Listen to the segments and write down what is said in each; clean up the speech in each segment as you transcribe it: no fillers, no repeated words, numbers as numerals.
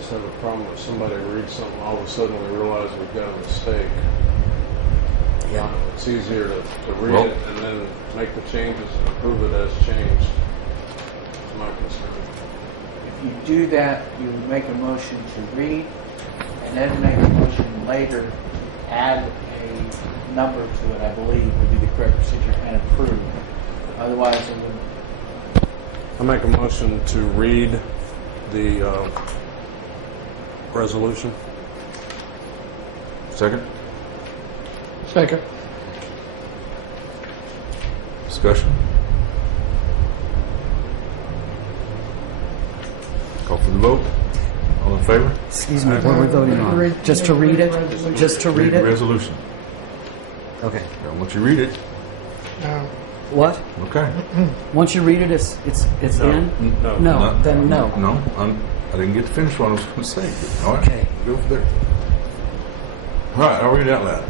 just have a problem with somebody reads something, all of a sudden we realize we've got a mistake. Yeah. It's easier to read it and then make the changes and approve it as changed. That's my concern. If you do that, you make a motion to read, and then make a motion later to add a number to it, I believe would be the correct procedure, and approve. Otherwise, it would. I make a motion to read the resolution. Second? Second. Discussion? Call for the vote. All in favor? Excuse me, what are we voting on? Just to read it? Just to read the it? resolution. Okay. Now, once you read it, What? okay. Once you read it, it's in? No. Then no. No, I didn't get to finish what I was going to say. All right, Okay. go for there. All right, I'll read it out loud.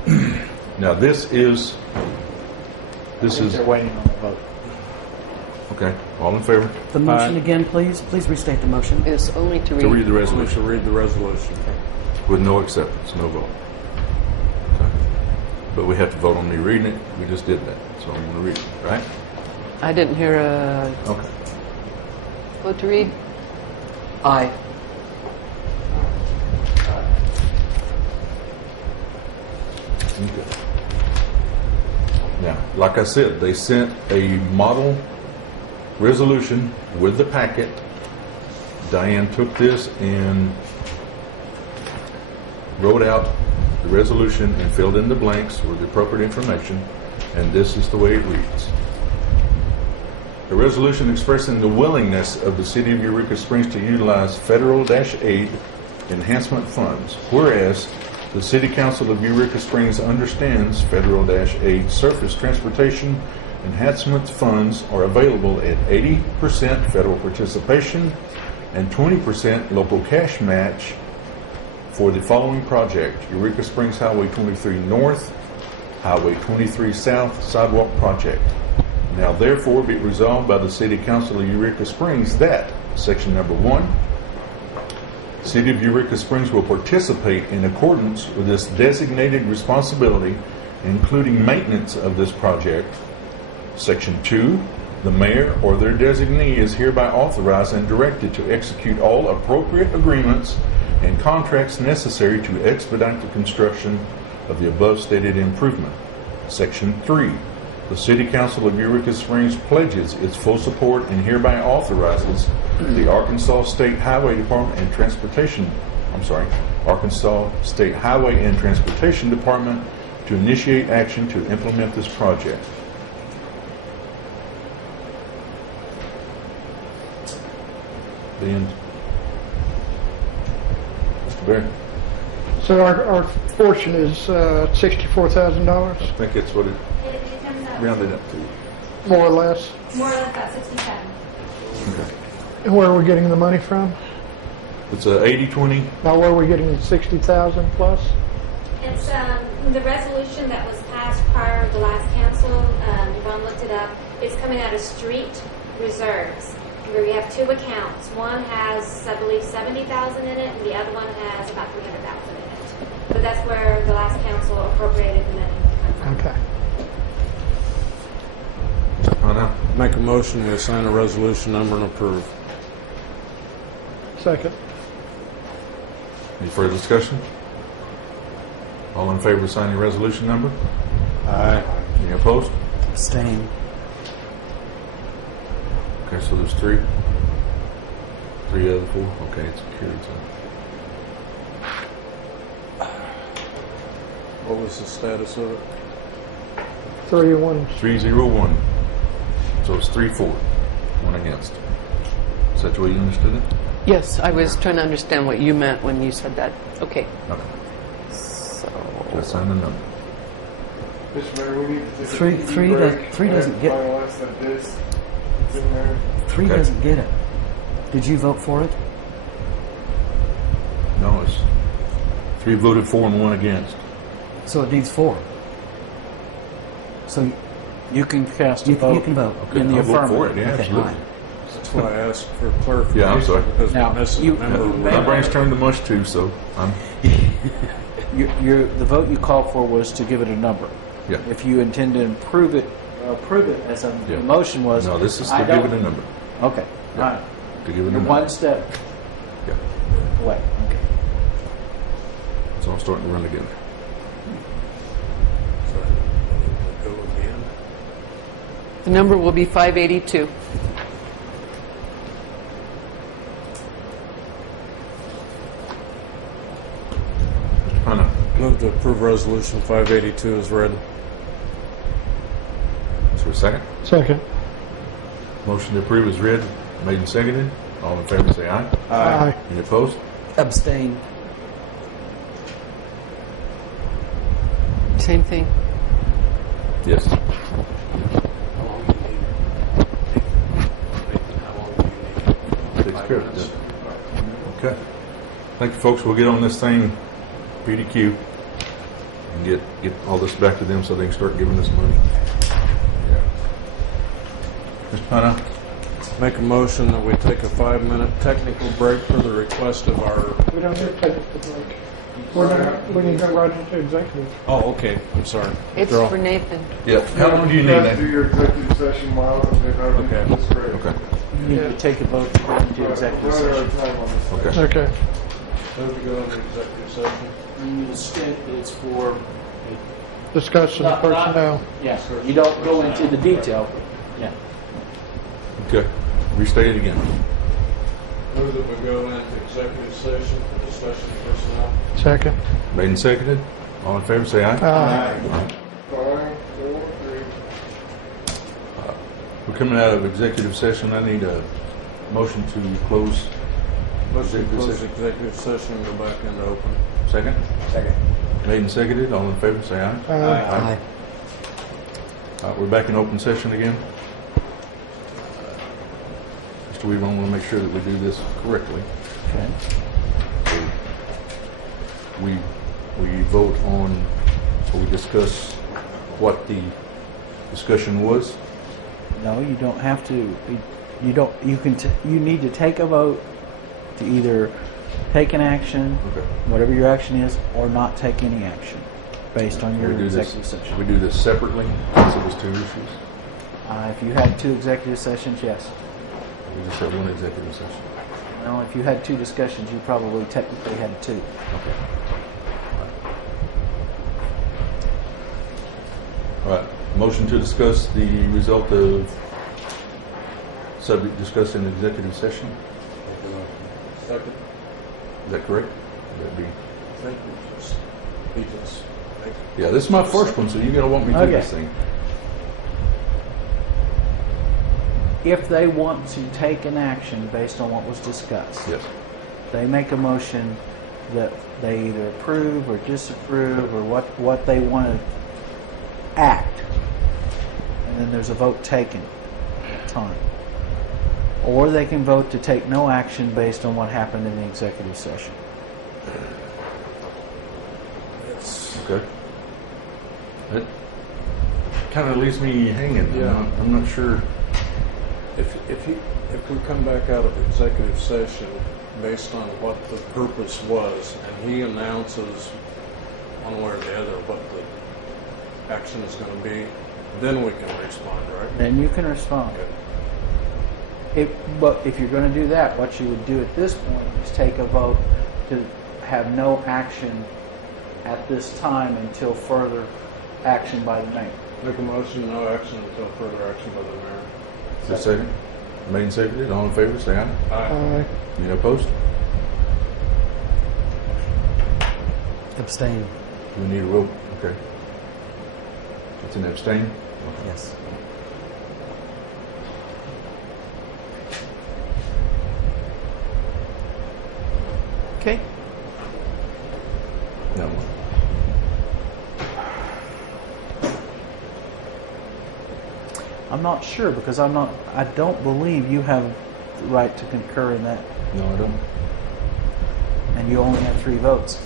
Now, this is, They're waiting on the vote. okay, all in favor? The motion again, please. Please restate the motion. It's only to To read. read the Only resolution to read the resolution. with no acceptance, no vote. Okay. But we have to vote on me reading it. We just did that, so I'm going to read it, right? I didn't hear a Okay. vote to read. Aye. Okay. Now, like I said, they sent a model resolution with the packet. Diane took this and wrote out the resolution and filled in the blanks with the appropriate information, and this is the way it reads. A resolution expressing the willingness of the City of Eureka Springs to utilize federal-aid enhancement funds, whereas the City Council of Eureka Springs understands federal-aid surface transportation enhancement funds are available at 80% federal participation and 20% local cash match for the following project: Eureka Springs Highway 23 North, Highway 23 South Sidewalk Project. Now therefore be it resolved by the City Council of Eureka Springs that, section number 1, City of Eureka Springs will participate in accordance with this designated responsibility, including maintenance of this project. Section 2, the mayor or their designee is hereby authorized and directed to execute all appropriate agreements and contracts necessary to expedite the construction of the above stated improvement. Section 3, the City Council of Eureka Springs pledges its full support and hereby authorizes the Arkansas State Highway Department and Arkansas State Highway and Transportation Department to initiate action to implement this project. The end. Mr. Barry? So our portion is $64,000, I think it's what it rounded up to. more or less. More or less about 67. Okay. And where are we getting the money from? It's a 80-20. Now, where are we getting the 60,000 plus? It's the resolution that was passed prior to the last council. Yvonne looked it up. It's coming out of street reserves, where we have two accounts. One has, I believe, 70,000 in it, and the other one has about 300,000 in it. But that's where the last council appropriated the money. Okay. Now, Make a motion to assign a resolution number and approve. Second. any further discussion? All in favor of signing resolution number? Aye. Any opposed? Abstain. Okay, so there's three. Three out of the four. Okay, it's carried. So. What was the status of it? 3-1. 3-0-1. So it's 3-4. One against. Is that the way you understood it? Yes, I was trying to understand what you meant when you said that. Okay. Okay. So Just sign the number. Mr. Mayor, we need to take Three- a quick three break does- three and doesn't get- finalize that this is in there. 3 Okay. doesn't get it. Did you vote for it? No, it's 3 voted for and 1 against. So it needs 4. So You can cast a you vote can vote. Okay, in the I'll vote for affirmative. it. Yeah, Okay, absolutely. fine. That's why I asked for clarification. Yeah, I'm sorry. Because Now, we're missing you- a member. My brain's turned to mush too, so I'm, The vote you called for was to give it a number. yeah. If you intend to approve it as a Yeah. the motion was. No, this is I to give don't- it a number. Okay, all right. To give it a You're number. one step Yeah. away. Okay. So I'm starting to run together. Go again. The number will be 582. Hannah, Move to approve resolution 582 as read. is there a second? Second. Motion to approve is read, made and seconded. All in favor say aye. Aye. Any opposed? Abstain. Same thing. Yes. How long do you need? Nathan, how long do you need? Takes 5 care of minutes? it. Okay. Thank you, folks. We'll get on this thing, PDQ, and get all this back to them so they can start giving us money. Yeah. Mr. Hannah? Make a motion that we take a 5-minute technical break for the request of our... We don't need to take a break. We need to go right into executive. Oh, okay. I'm sorry. It's Withdraw. for Nathan. Yeah. How long do you need, guys do Nathan? your executive session, Miles, and then Okay. that's great. Okay. You need to take a vote to go into executive We're running out session. of time on this. Okay. Okay. Move to go into executive session. You state that it's for, Discussion of personnel. yeah, you don't go into the detail. Yeah. Okay. Restate it again. Move that we go into executive session for discussion of personnel. Second. Made and seconded. All in favor say aye. Aye. 5, 4, 3. We're coming out of executive session. I need a motion to close. Motion to Executive close session. executive session and go back into open. Second. Second. Made and seconded. All in favor say aye. Aye. We're back in open session again. Mr. Weaver, I want to make sure that we do this correctly. Okay. So we vote on, or we discuss what the discussion was. No, you don't have to. You don't. You can. You need to take a vote to either take an action, Okay. whatever your action is, or not take any action, based on your We do executive this. session. We do this separately, since it was two issues. If you had 2 executive sessions, yes. We just had one executive session. Well, if you had 2 discussions, you probably technically had 2. Okay. All right. Motion to discuss the result of subject discussed in executive session. Second. Is that correct? Would that be? I think he just. Yeah, this is my first one, so you're gonna want me to do this Okay. thing. If they want to take an action based on what was discussed, Yes. they make a motion that they either approve or disapprove or what they want to act, and then there's a vote taken at that time. Or they can vote to take no action based on what happened in the executive session. Okay. That kind of leaves me hanging. Yeah. I'm not sure. If we come back out of executive session based on what the purpose was, and he announces one way or the other what the action is going to be, then we can respond, right? Then you can respond. Okay. But if you're going to do that, what you would do at this point is take a vote to have no action at this time until further action by the mayor. Make a motion, no action until further action by the mayor. Is there a second? Made and seconded. All in favor, say aye. Aye. Aye. Any opposed? Abstain. Do we need a vote? Okay. It's an abstain? Yes. Okay. No one. I'm not sure because I don't believe you have the right to concur in that, No, I don't. and you only have 3 votes.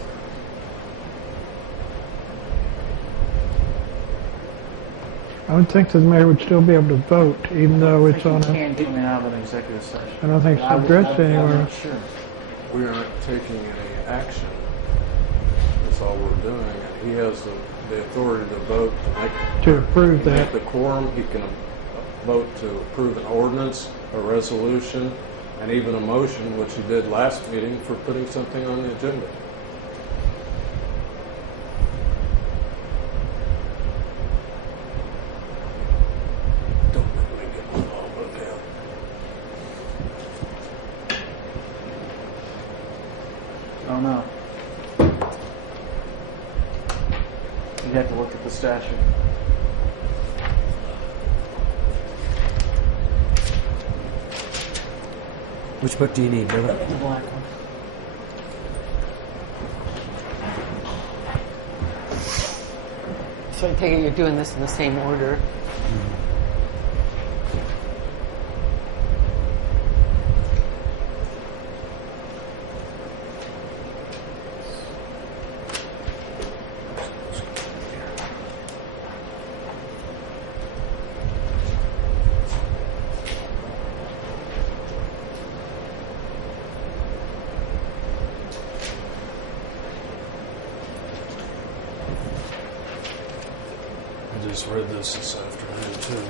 I would think the mayor would still be able to vote, even though it's on I a, think you can come out of an executive session. I don't think it's I- addressed I'm anywhere. not sure. We aren't taking any action. That's all we're doing. He has the authority to vote to make, To approve to make that. the quorum. He can vote to approve an ordinance, a resolution, and even a motion, which he did last meeting for putting something on the agenda. Don't make me get involved with that. I don't know. You'd have to look at the statute. Which book do you need, Billy? The black one. So I take it you're doing this in the same order. I just read this afternoon too.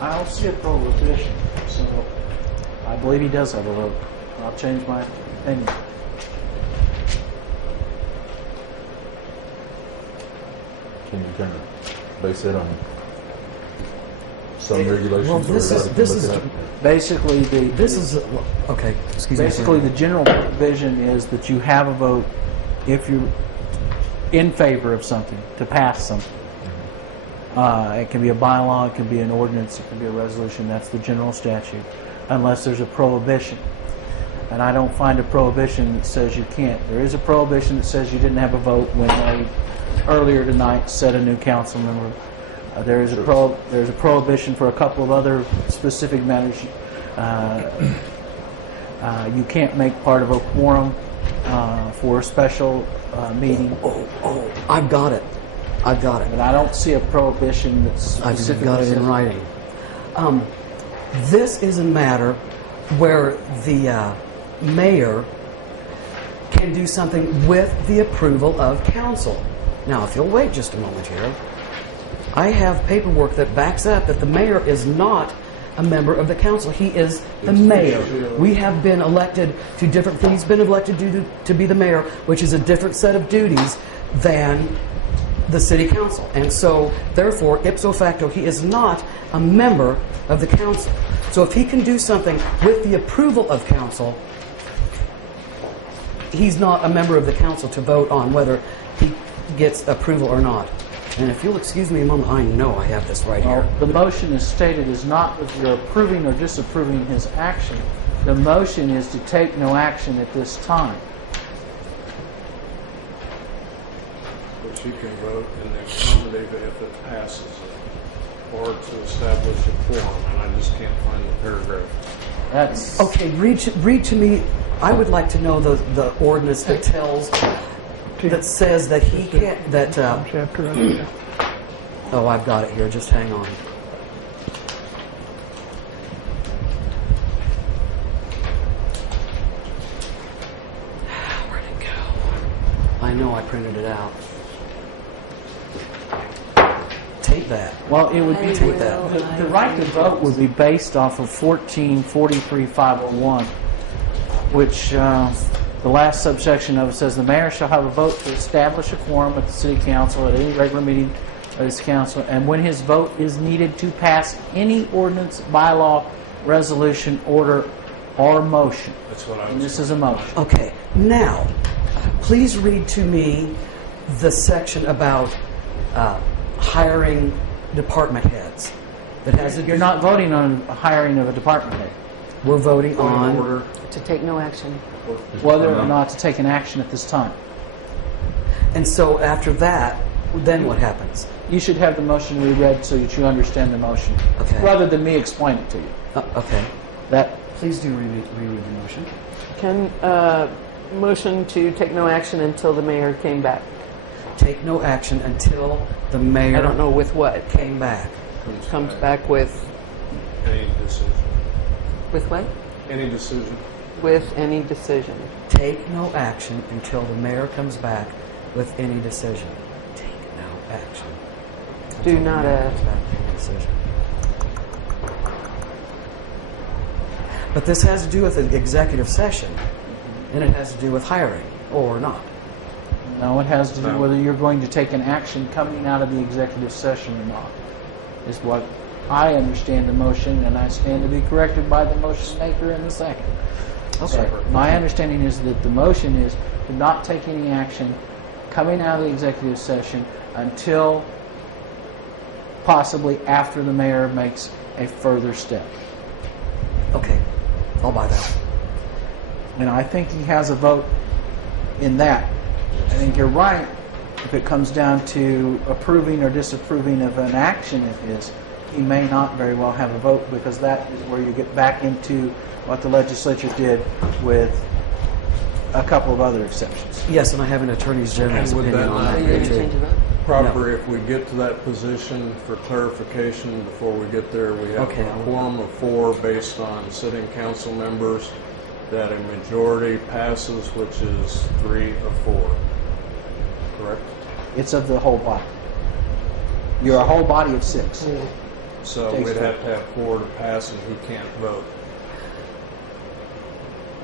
I don't see a prohibition, so I believe he does have a vote. I'll change my opinion. Can you kind of base it on some regulations? Well, this or is- look this it is- up? Basically, This is okay. Excuse basically me. the general provision is that you have a vote if you're in favor of something, to pass something. It can be a bylaw, it can be an ordinance, it can be a resolution. That's the general statute, unless there's a prohibition. And I don't find a prohibition that says you can't. There is a prohibition that says you didn't have a vote when they earlier tonight set a new council member. There's a prohibition for a couple of other specific matters. You can't make part of a quorum for a special meeting. Oh, I've got it. I've got it. But I don't see a prohibition that's I've specifically got it in says- writing. This is a matter where the mayor can do something with the approval of council. Now, if you'll wait just a moment here, I have paperwork that backs up that the mayor is not a member of the council. He is the mayor. We have been elected to different things. He's been elected to be the mayor, which is a different set of duties than the city council. And so, therefore, ipso facto, he is not a member of the council. So if he can do something with the approval of council, he's not a member of the council to vote on whether he gets approval or not. And if you'll excuse me a moment, I know I have this right Well, here. the motion is stated is not that you're approving or disapproving his action. The motion is to take no action at this time. But you can vote in the affirmative if it passes it, or to establish a quorum, and I just can't find the paragraph. That's Okay, read to me. I would like to know the ordinance that says that he can't, Chapter under. oh, I've got it here. Just hang on. Where'd it go? I know I printed it out. Take that. well, it would be Take that. the right to vote would be based off of 1443-501, which the last subsection of it says the mayor shall have a vote to establish a quorum at the city council at any regular meeting of this council, and when his vote is needed to pass any ordinance, bylaw, resolution, order, or motion. That's what I And was. this is a motion. Okay, now, please read to me the section about hiring department heads. That has to do- You're not voting on hiring of a department head, We're voting Point of on. order. To take no action. whether or not to take an action at this time. And so after that, then what happens? You should have the motion reread so that you understand the motion, Okay. rather than me explain it to you. Okay. That Please do reread the motion. Can motion to take no action until the mayor came back. Take no action until the mayor I don't know with what. came back. Comes back with Any decision. what? Any decision. With any decision. Take no action until the mayor comes back with any decision. Take no action. Do until the not, mayor comes back with any decision. But this has to do with an executive session, and it has to do with hiring or not. no, it has to do No. whether you're going to take an action coming out of the executive session or not, is what I understand the motion, and I stand to be corrected by the motion maker in a second. Okay. My understanding is that the motion is to not take any action coming out of the executive session until possibly after the mayor makes a further step. Okay. I'll buy that. And I think he has a vote in that. I think you're right if it comes down to approving or disapproving of an action of his. He may not very well have a vote, because that is where you get back into what the legislature did with a couple of other exceptions. Yes, and I have an attorney's general's And would opinion that on not Are that you be here going to too. change your vote? Proper, if we get to that position, for clarification, before we get there, we have Okay. a quorum of 4 based on sitting council members, that a majority passes, which is 3 of 4. Correct? It's of the whole body. You're a whole body of 6. So Takes we'd four. have to have 4 to pass, and he can't vote.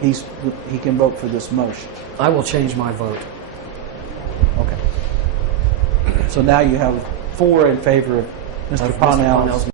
He can vote for this motion. I will change my vote. Okay. So now you have 4 in favor of Mr. Of Mr. Parnell's Parnell's